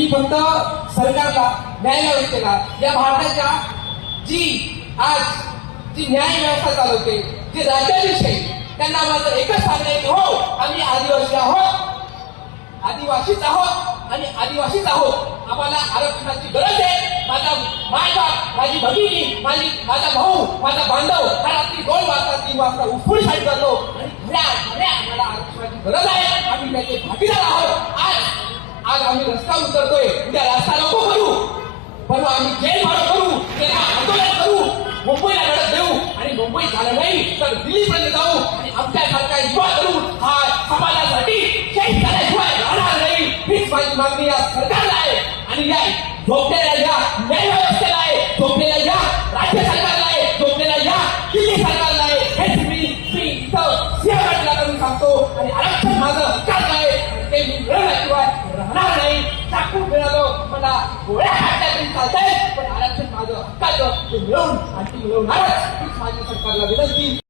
मी फक्त सरकारला, न्याय व्यवस्थेला, या भारताच्या जी आज जी न्याय व्यवस्था चालवते, जे राज्याधीश आहे, त्यांना माझं एकच सांगणं आहे की हो, आम्ही आदिवासी आहोत, आदिवासीच आहोत आणि आदिवासीच आहोत. आम्हाला आरक्षणाची गरज आहे. माझा मायबाप, माझी भगिनी, माझा भाऊ, माझा बांधव हा रात्री 2 वाजता 3 वाजता उठून जातो आणि खऱ्या आम्हाला आरक्षणाची गरज आहे. आम्ही त्याचे भागीदार आहोत. आज आम्ही रस्ता उतरतोय, उद्या रस्ता नको करू, पण आम्ही जेल मारो करू, तेव्हा आंदोलन करू, मुंबईला लढत देऊ आणि मुंबई झालं नाही तर दिल्लीपर्यंत जाऊ आणि आमच्यासारखा युवा करू. हा समाजासाठी शहीद झाल्याशिवाय राहणार नाही. हीच माझी मागणी या सरकारला आहे आणि या झोपलेल्या या न्याय व्यवस्थेला आहे, झोपलेल्या या राज्य सरकारला आहे, झोपलेल्या या दिल्ली सरकारला आहे. हेच मी इथं सिंहगडला करून सांगतो आणि आरक्षण माझं हक्काचं आहे. ते मी मिळवल्याशिवाय राहणार नाही. टाकून मिळालं, मला गोळ्या खाल्ल्या तरी चालतंय, पण आरक्षण माझं हक्काचं ते मिळवून आणखी मिळवणारच. हीच माझी सरकारला विनंती.